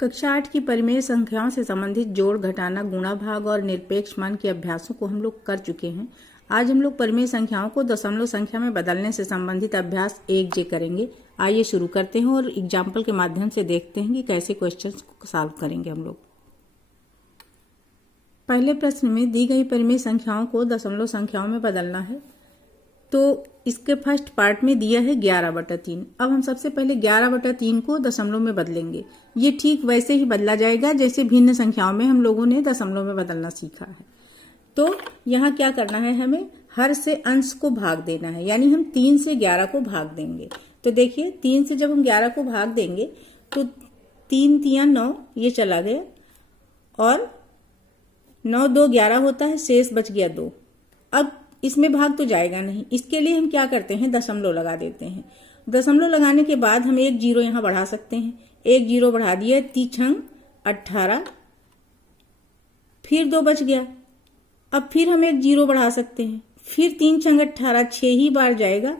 कक्षा 8 की परिमेय संख्याओं से संबंधित जोड़, घटाना, गुणा, भाग और निरपेक्ष मान के अभ्यासों को हम लोग कर चुके हैं। आज हम लोग परिमेय संख्याओं को दशमलव संख्या में बदलने से संबंधित अभ्यास 1J करेंगे। आइए शुरू करते हैं और एग्जाम्पल के माध्यम से देखते हैं कि कैसे क्वेश्चंस को सॉल्व करेंगे हम लोग। पहले प्रश्न में दी गई परिमेय संख्याओं को दशमलव संख्याओं में बदलना है। तो इसके फर्स्ट पार्ट में दिया है 11/3। अब हम सबसे पहले 11/3 को दशमलव में बदलेंगे। ये ठीक वैसे ही बदला जाएगा जैसे भिन्न संख्याओं में हम लोगों ने दशमलव में बदलना सीखा है। तो यहाँ क्या करना है, हमें हर से अंश को भाग देना है, यानी हम 3 से 11 को भाग देंगे। तो देखिए 3 से जब हम 11 को भाग देंगे तो 3 तिया 9, ये चला गया और 9 2 11 होता है, शेष बच गया 2। अब इसमें भाग तो जाएगा नहीं, इसके लिए हम क्या करते हैं, दशमलव लगा देते हैं। दशमलव लगाने के बाद हम एक जीरो यहाँ बढ़ा सकते हैं। एक जीरो बढ़ा दिया, 3 18, फिर 2 बच गया। अब फिर हम एक जीरो बढ़ा सकते हैं, फिर 3 18, 6 ही बार जाएगा।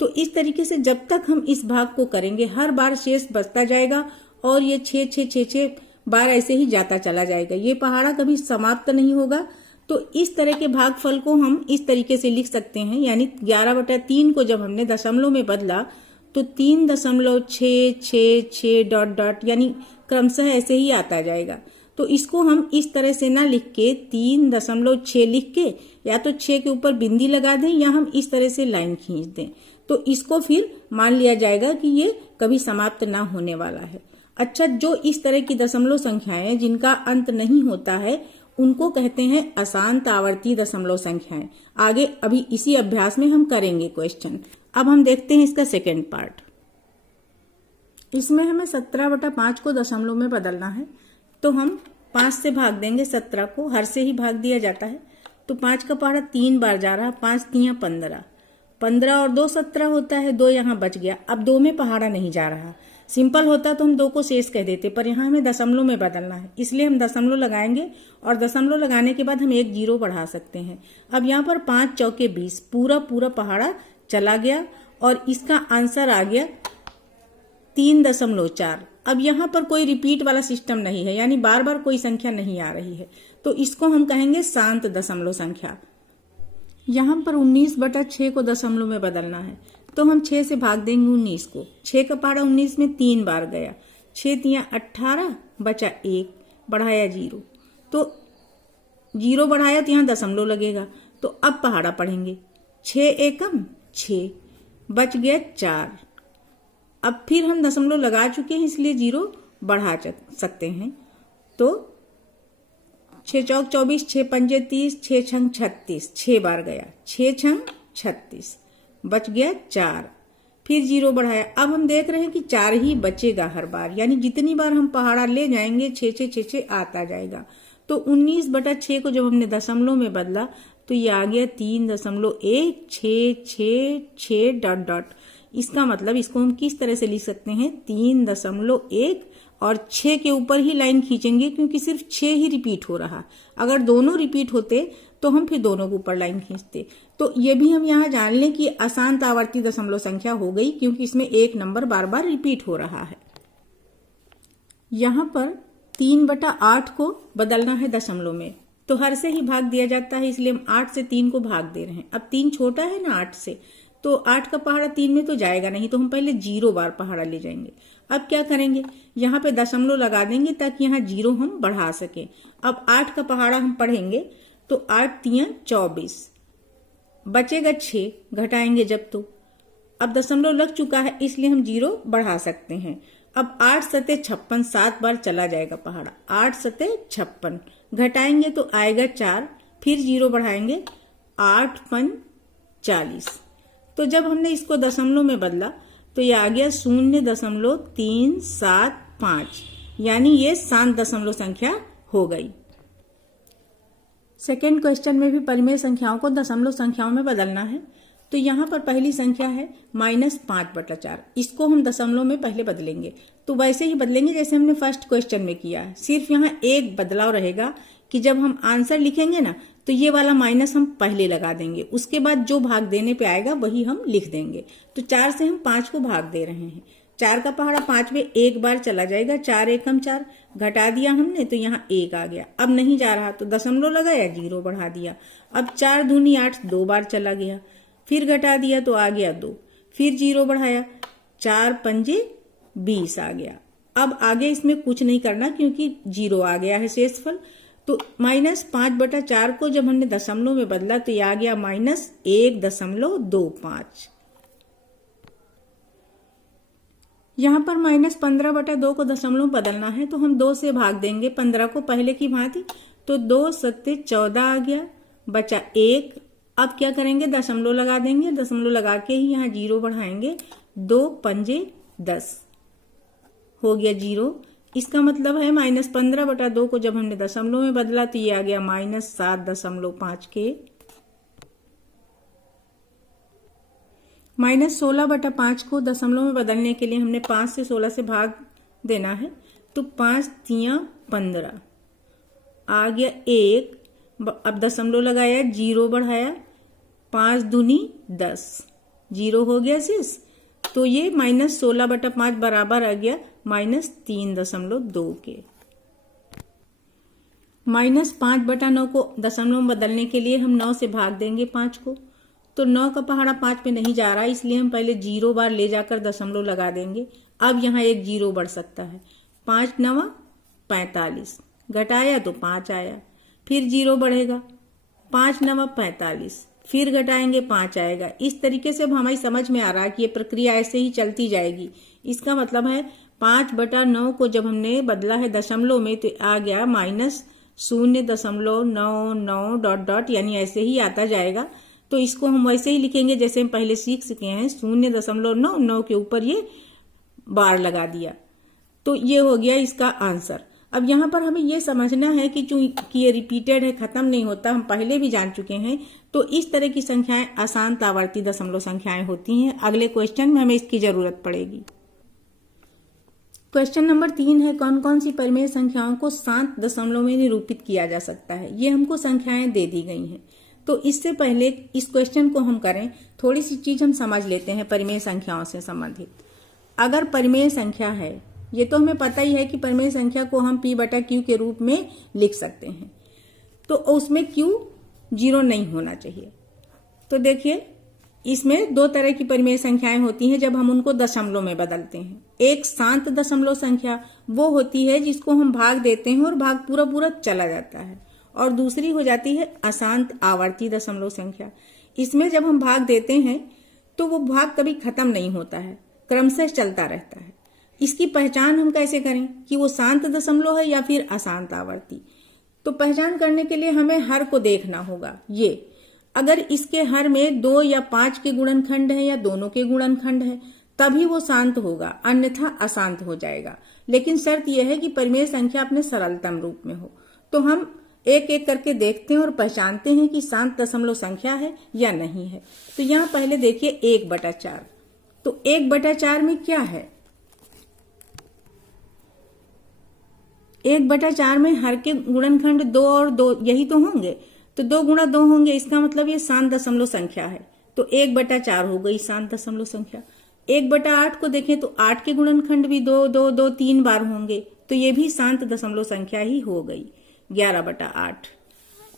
तो इस तरीके से जब तक हम इस भाग को करेंगे हर बार शेष बचता जाएगा और ये 6 6 6 6 बार ऐसे ही जाता चला जाएगा। ये पहाड़ा कभी समाप्त नहीं होगा। तो इस तरह के भागफल को हम इस तरीके से लिख सकते हैं, यानी 11/3 को जब हमने दशमलव में बदला तो 3.666 डॉट डॉट यानी क्रमशः ऐसे ही आता जाएगा। तो इसको हम इस तरह से ना लिख के 3.6 लिख के या तो 6 के ऊपर बिंदी लगा दें या हम इस तरह से लाइन खींच दें, तो इसको फिर मान लिया जाएगा कि ये कभी समाप्त ना होने वाला है। अच्छा, जो इस तरह की दशमलव संख्याएं जिनका अंत नहीं होता है उनको कहते हैं अशांत आवर्ती दशमलव संख्याएं। आगे अभी इसी अभ्यास में हम करेंगे क्वेश्चन। अब हम देखते हैं इसका सेकेंड पार्ट। इसमें हमें 17/5 को दशमलव में बदलना है। तो हम 5 से भाग देंगे 17 को, हर से ही भाग दिया जाता है। तो 5 का पहाड़ा 3 बार जा रहा, 5 तिया 15, 15 और 2 17 होता है, 2 यहाँ बच गया। अब 2 में पहाड़ा नहीं जा रहा। सिंपल होता तो हम 2 को शेष कह देते, पर यहाँ हमें दशमलव में बदलना है, इसलिए हम दशमलव लगाएंगे और दशमलव लगाने के बाद हम एक जीरो बढ़ा सकते हैं। अब यहाँ पर 5 चौके 20 पूरा पहाड़ा चला गया और इसका आंसर आ गया 3.4। अब यहाँ पर कोई रिपीट वाला सिस्टम नहीं है, यानी बार बार कोई संख्या नहीं आ रही है, तो इसको हम कहेंगे शांत दशमलव संख्या। यहाँ पर 19/6 को दशमलव में बदलना है। तो हम 6 से भाग देंगे 19 को। 6 का पहाड़ा 19 में 3 बार गया, 6 तिया 18, बचा 1, बढ़ाया 0। तो 0 बढ़ाया तो यहाँ दशमलव लगेगा। तो अब पहाड़ा पढ़ेंगे, 6 एकम 6, बच गया 4। अब फिर हम दशमलव लगा चुके हैं इसलिए 0 बढ़ा सकते हैं। तो 6 चौक 24, 6 पंजे 30, 6 छंग 36, 6 बार गया, 6 छंग 36, बच गया 4। फिर 0 बढ़ाया। अब हम देख रहे हैं कि 4 ही बचेगा हर बार, यानी जितनी बार हम पहाड़ा ले जाएंगे 6 6 6 6 आता जाएगा। तो 19/6 को जब हमने दशमलव में बदला तो ये आ गया 3.166 डॉट डॉट। इसका मतलब इसको हम किस तरह से लिख सकते हैं, 3.1 और 6 के ऊपर ही लाइन खींचेंगे क्योंकि सिर्फ 6 ही रिपीट हो रहा। अगर दोनों रिपीट होते तो हम फिर दोनों के ऊपर लाइन खींचते। तो ये भी हम यहाँ जान लें कि अशांत आवर्ती दशमलव संख्या हो गई क्योंकि इसमें एक नंबर बार बार रिपीट हो रहा है। यहाँ पर 3/8 को बदलना है दशमलव में, तो हर से ही भाग दिया जाता है, इसलिए हम 8 से 3 को भाग दे रहे हैं। अब 3 छोटा है ना 8 से, तो 8 का पहाड़ा 3 में तो जाएगा नहीं, तो हम पहले 0 बार पहाड़ा ले जाएंगे। अब क्या करेंगे, यहाँ पे दशमलव लगा देंगे ताकि यहाँ 0 हम बढ़ा सकें। अब 8 का पहाड़ा हम पढ़ेंगे तो 8 तिया 24, बचेगा 6, घटाएंगे जब तो। अब दशमलव लग चुका है इसलिए हम 0 बढ़ा सकते हैं। अब 8 सते 56, 7 बार चला जाएगा पहाड़ा, 8 सते 56, घटाएंगे तो आएगा 4, फिर 0 बढ़ाएंगे, 8 5 40। तो जब हमने इसको दशमलव में बदला तो ये आ गया 0.375, यानी ये शांत दशमलव संख्या हो गई। सेकेंड क्वेश्चन में भी परिमेय संख्याओं को दशमलव संख्याओं में बदलना है। तो यहाँ पर पहली संख्या है -5/4। इसको हम दशमलव में पहले बदलेंगे, तो वैसे ही बदलेंगे जैसे हमने फर्स्ट क्वेश्चन में किया है। सिर्फ यहाँ एक बदलाव रहेगा कि जब हम आंसर लिखेंगे ना तो ये वाला माइनस हम पहले लगा देंगे, उसके बाद जो भाग देने पे आएगा वही हम लिख देंगे। तो 4 से हम 5 को भाग दे रहे हैं, 4 का पहाड़ा 5 में एक बार चला जाएगा, 4 एकम 4, घटा दिया हमने तो यहाँ 1 आ गया। अब नहीं जा रहा तो दशमलव लगाया, 0 बढ़ा दिया। अब 4 दूनी 8 2 बार चला गया, फिर घटा दिया तो आ गया 2, फिर 0 बढ़ाया, 4 पंजे 20 आ गया। अब आगे इसमें कुछ नहीं करना क्योंकि 0 आ गया है शेषफल। तो -5/4 को जब हमने दशमलव में बदला तो ये आ गया -1.25। यहाँ पर -15/2 को दशमलव बदलना है तो हम 2 से भाग देंगे 15 को पहले की भांति, तो 2 सत्ते 14 आ गया, बचा 1। अब क्या करेंगे, दशमलव लगा देंगे, दशमलव लगा के ही यहाँ 0 बढ़ाएंगे, 2 पंजे 10 हो गया 0। इसका मतलब है -15/2 को जब हमने दशमलव में बदला तो ये आ गया -7.5 के। -16/5 को दशमलव में बदलने के लिए हमने 5 से 16 से भाग देना है, तो 5 तियां 15 आ गया 1। अब दशमलव लगाया, 0 बढ़ाया, 5 दूनी 10, 0 हो गया शेष। तो ये -16/5 बराबर आ गया -3.2 के। -5/9 को दशमलव में बदलने के लिए हम 9 से भाग देंगे 5 को, तो 9 का पहाड़ा 5 पे नहीं जा रहा, इसलिए हम पहले 0 बार ले जाकर दशमलव लगा देंगे। अब यहाँ एक 0 बढ़ सकता है, 5 9 45, घटाया तो 5 आया, फिर 0 बढ़ेगा, 5 9 45, फिर घटाएंगे 5 आएगा। इस तरीके से अब हमारी समझ में आ रहा है कि ये प्रक्रिया ऐसे ही चलती जाएगी। इसका मतलब है 5/9 को जब हमने बदला है दशमलव में तो आ गया -0.99 ... यानी ऐसे ही आता जाएगा। तो इसको हम वैसे ही लिखेंगे जैसे हम पहले सीख चुके हैं, 0.99 के ऊपर ये बार लगा दिया, तो ये हो गया इसका आंसर। अब यहाँ पर हमें ये समझना है कि चूंकि ये रिपीटेड है, खत्म नहीं होता, हम पहले भी जान चुके हैं, तो इस तरह की संख्याएं अशांत आवर्ती दशमलव संख्याएं होती हैं। अगले क्वेश्चन में हमें इसकी जरूरत पड़ेगी। क्वेश्चन नंबर 3 है, कौन कौन सी परिमेय संख्याओं को शांत दशमलव में निरूपित किया जा सकता है। ये हमको संख्याएं दे दी गई हैं। तो इससे पहले इस क्वेश्चन को हम करें, थोड़ी सी चीज हम समझ लेते हैं परिमेय संख्याओं से संबंधित। अगर परिमेय संख्या है, ये तो हमें पता ही है कि परिमेय संख्या को हम P/Q के रूप में लिख सकते हैं, तो उसमें Q 0 नहीं होना चाहिए। तो देखिए, इसमें 2 तरह की परिमेय संख्याएं होती हैं जब हम उनको दशमलव में बदलते हैं। एक शांत दशमलव संख्या वो होती है जिसको हम भाग देते हैं और भाग पूरा पूरा चला जाता है, और दूसरी हो जाती है अशांत आवर्ती दशमलव संख्या। इसमें जब हम भाग देते हैं तो वो भाग कभी खत्म नहीं होता है, क्रमशः चलता रहता है। इसकी पहचान हम कैसे करें कि वो शांत दशमलव है या फिर अशांत आवर्ती। तो पहचान करने के लिए हमें हर को देखना होगा। ये अगर इसके हर में 2 या 5 के गुणनखंड है या दोनों के गुणनखंड है तभी वो शांत होगा, अन्यथा अशांत हो जाएगा। लेकिन शर्त यह है कि परिमेय संख्या अपने सरलतम रूप में हो। तो हम एक एक करके देखते हैं और पहचानते हैं कि शांत दशमलव संख्या है या नहीं है। तो यहाँ पहले देखिए 1/4। तो 1/4 में क्या है, 1/4 में हर के गुणनखंड 2 और 2 यही तो होंगे, तो 2 गुणा 2 होंगे, इसका मतलब ये शांत दशमलव संख्या है। तो 1/4 हो गई शांत दशमलव संख्या। 1/8 को देखें तो 8 के गुणनखंड भी 2 2 2 3 बार होंगे, तो ये भी शांत दशमलव संख्या ही हो गई, 11/8।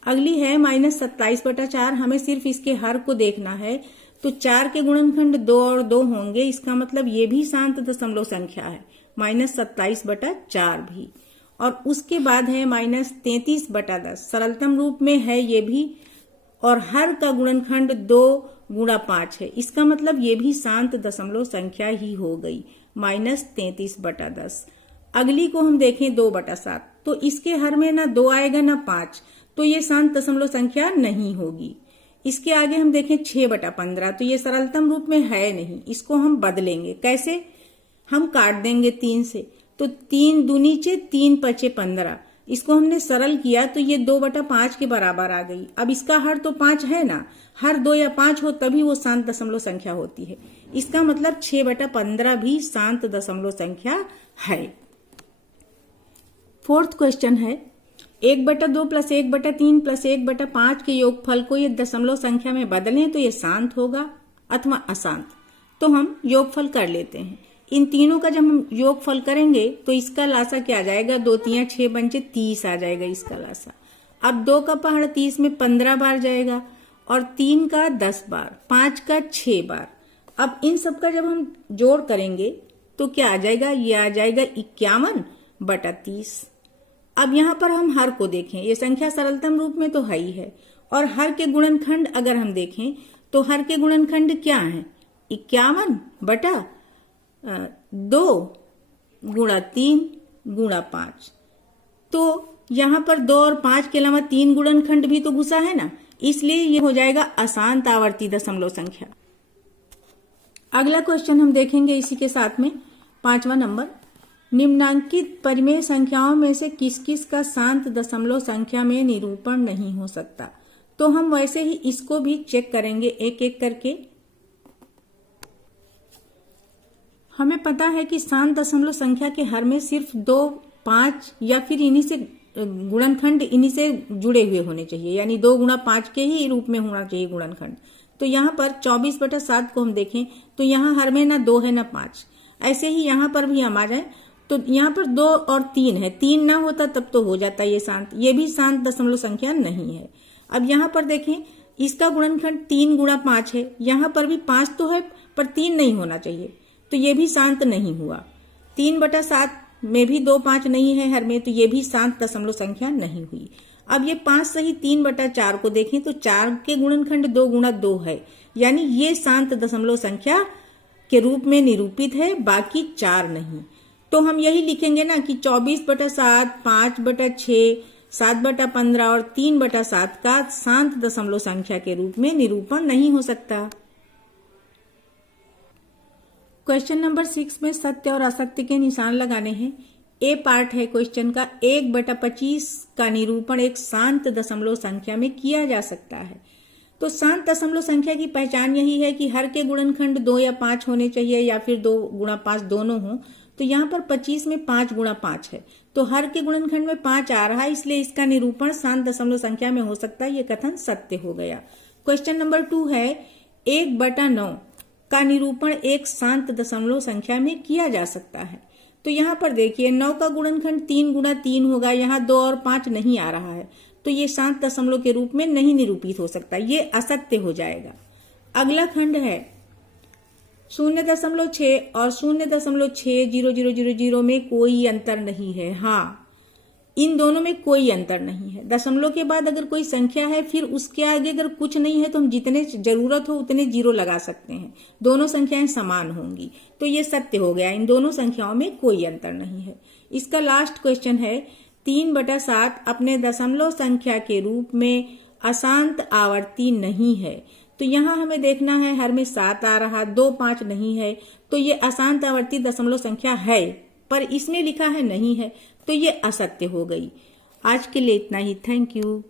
अगली है -27/4। हमें सिर्फ इसके हर को देखना है, तो 4 के गुणनखंड 2 और 2 होंगे, इसका मतलब ये भी शांत दशमलव संख्या है, -27/4 भी। और उसके बाद है -33/10, सरलतम रूप में है ये भी, और हर का गुणनखंड 2 गुणा 5 है, इसका मतलब ये भी शांत दशमलव संख्या ही हो गई, -33/10। अगली को हम देखें 2/7, तो इसके हर में ना 2 आएगा ना 5, तो ये शांत दशमलव संख्या नहीं होगी। इसके आगे हम देखें 6/15, तो ये सरलतम रूप में है नहीं, इसको हम बदलेंगे। कैसे, हम काट देंगे 3 से, तो 3 दूनी 3 5 15, इसको हमने सरल किया तो ये 2/5 के बराबर आ गई। अब इसका हर तो 5 है ना, हर 2 या 5 हो तभी वो शांत दशमलव संख्या होती है। इसका मतलब 6/15 भी शांत दशमलव संख्या है। 4th क्वेश्चन है, 1/2 + 1/3 + 1/5 के योगफल को ये दशमलव संख्या में बदलें तो ये शांत होगा अथवा अशांत। तो हम योगफल कर लेते हैं। इन तीनों का जब हम योगफल करेंगे तो इसका लासा क्या आ जाएगा, 2 3 6 पंचे 30 आ जाएगा इसका लासा। अब 2 का पहाड़ 30 में 15 बार जाएगा और 3 का 10 बार, 5 का 6 बार। अब इन सब का जब हम जोड़ करेंगे तो क्या आ जाएगा, ये आ जाएगा 51/30। अब यहाँ पर हम हर को देखें, ये संख्या सरलतम रूप में तो है ही है, और हर के गुणनखंड अगर हम देखें तो हर के गुणनखंड क्या है, 51/2 गुणा 3 गुणा 5। तो यहाँ पर 2 और 5 के अलावा 3 गुणनखंड भी तो घुसा है ना, इसलिए ये हो जाएगा अशांत आवर्ती दशमलव संख्या। अगला क्वेश्चन हम देखेंगे इसी के साथ में 5वां नंबर, निम्नांकित परिमेय संख्याओं में से किस किस का शांत दशमलव संख्या में निरूपण नहीं हो सकता। तो हम वैसे ही इसको भी चेक करेंगे एक एक करके। हमें पता है कि शांत दशमलव संख्या के हर में सिर्फ 2, 5 या फिर इन्हीं से गुणनखंड इन्हीं से जुड़े हुए होने चाहिए, यानी 2 गुणा 5 के ही रूप में होना चाहिए गुणनखंड। तो यहाँ पर 24/7 को हम देखें तो यहाँ हर में ना 2 है ना 5। ऐसे ही यहाँ पर भी हम आ जाए तो यहाँ पर 2 और 3 है, 3 ना होता तब तो हो जाता ये शांत, ये भी शांत दशमलव संख्या नहीं है। अब यहाँ पर देखें इसका गुणनखंड 3 गुणा 5 है, यहाँ पर भी 5 तो है पर 3 नहीं होना चाहिए, तो ये भी शांत नहीं हुआ। 3/7 में भी 2 5 नहीं है हर में, तो ये भी शांत दशमलव संख्या नहीं हुई। अब ये 5 सही 3/4 को देखें तो 4 के गुणनखंड 2 गुणा 2 है, यानी ये शांत दशमलव संख्या के रूप में निरूपित है, बाकी 4 नहीं। तो हम यही लिखेंगे ना कि 24/7, 5/6, 7/15 और 3/7 का शांत दशमलव संख्या के रूप में निरूपण नहीं हो सकता। क्वेश्चन नंबर 6 में सत्य और असत्य के निशान लगाने हैं। ए पार्ट है क्वेश्चन का, 1/25 का निरूपण एक शांत दशमलव संख्या में किया जा सकता है। तो शांत दशमलव संख्या की पहचान यही है कि हर के गुणनखंड 2 या 5 होने चाहिए, या फिर 2 गुणा 5 दोनों हो। तो यहाँ पर 25 में 5 गुणा 5 है, तो हर के गुणनखंड में 5 आ रहा है, इसलिए इसका निरूपण शांत दशमलव संख्या में हो सकता है। ये कथन सत्य हो गया। क्वेश्चन नंबर 2 है 1/9 का निरूपण एक शांत दशमलव संख्या में किया जा सकता है। तो यहाँ पर देखिए 9 का गुणनखंड 3 गुणा 3 होगा, यहाँ 2 और 5 नहीं आ रहा है, तो ये शांत दशमलव के रूप में नहीं निरूपित हो सकता, ये असत्य हो जाएगा। अगला खंड है 0.6 और 0.60000 में कोई अंतर नहीं है। हाँ, इन दोनों में कोई अंतर नहीं है। दशमलव के बाद अगर कोई संख्या है फिर उसके आगे अगर कुछ नहीं है तो हम जितने जरूरत हो उतने 0 लगा सकते हैं, दोनों संख्याएं समान होंगी। तो ये सत्य हो गया, इन दोनों संख्याओं में कोई अंतर नहीं है। इसका लास्ट क्वेश्चन है 3/7 अपने दशमलव संख्या के रूप में अशांत आवर्ती नहीं है। तो यहाँ हमें देखना है हर में 7 आ रहा, 2 5 नहीं है, तो ये अशांत आवर्ती दशमलव संख्या है, पर इसमें लिखा है नहीं है, तो ये असत्य हो गई। आज के लिए इतना ही। Thank you.